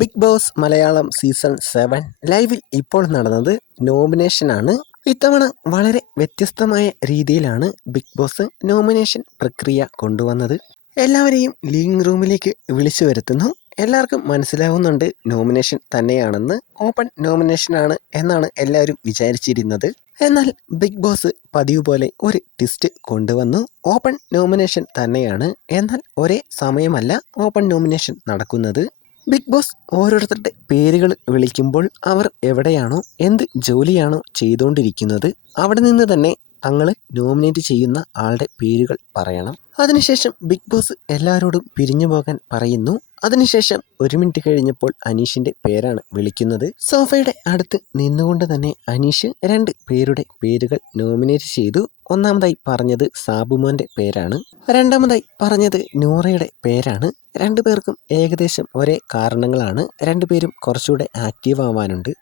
Big boss Malayalam season 7 ലൈവിൽ ഇപ്പോൾ നടന്നത് നോമിനേഷനാണ്. ഇത്തവണ വളരെ വ്യത്യസ്തമായ രീതിയിലാണ് ബിഗ് ബോസ് നോമിനേഷൻ പ്രക്രിയ കൊണ്ടുവന്നത്. എല്ലാവരെയും ലിവിംഗ് റൂമിലേക്ക് വിളിച്ചു വരുത്തുന്നു. എല്ലാവർക്കും മനസ്സിലാവുന്നുണ്ട് നോമിനേഷൻ തന്നെയാണെന്ന്. ഓപ്പൺ നോമിനേഷനാണ് എന്നാണ് എല്ലാവരും വിചാരിച്ചിരുന്നത്. എന്നാൽ ബിഗ് ബോസ് പതിവ് പോലെ ഒരു ട്വിസ്റ്റ് കൊണ്ടുവന്നു. ഓപ്പൺ നോമിനേഷൻ തന്നെയാണ്, എന്നാൽ ഒരേ സമയമല്ല ഓപ്പൺ നോമിനേഷൻ നടക്കുന്നത്. ബിഗ് ബോസ് ഓരോരുത്തരുടെ പേരുകൾ വിളിക്കുമ്പോൾ അവർ എവിടെയാണോ എന്ത് ജോലിയാണോ ചെയ്തുകൊണ്ടിരിക്കുന്നത് അവിടെ നിന്ന് തന്നെ തങ്ങൾ നോമിനേറ്റ് ചെയ്യുന്ന ആളുടെ പേരുകൾ പറയണം. അതിനുശേഷം ബിഗ് ബോസ് എല്ലാവരോടും പിരിഞ്ഞു പോകാൻ പറയുന്നു. അതിനുശേഷം 1 മിനിറ്റ് കഴിഞ്ഞപ്പോൾ അനീഷിന്റെ പേരാണ് വിളിക്കുന്നത്. സോഫയുടെ അടുത്ത് നിന്നുകൊണ്ട് തന്നെ അനീഷ് 2 പേരുടെ പേരുകൾ നോമിനേറ്റ് ചെയ്തു. ഒന്നാമതായി പറഞ്ഞത് സാബുമോന്റെ പേരാണ്, രണ്ടാമതായി പറഞ്ഞത് നൂറയുടെ പേരാണ്. 2 പേർക്കും ഏകദേശം ഒരേ കാരണങ്ങളാണ്. 2 പേരും കുറച്ചുകൂടെ ആക്റ്റീവ് ആവാനുണ്ട്.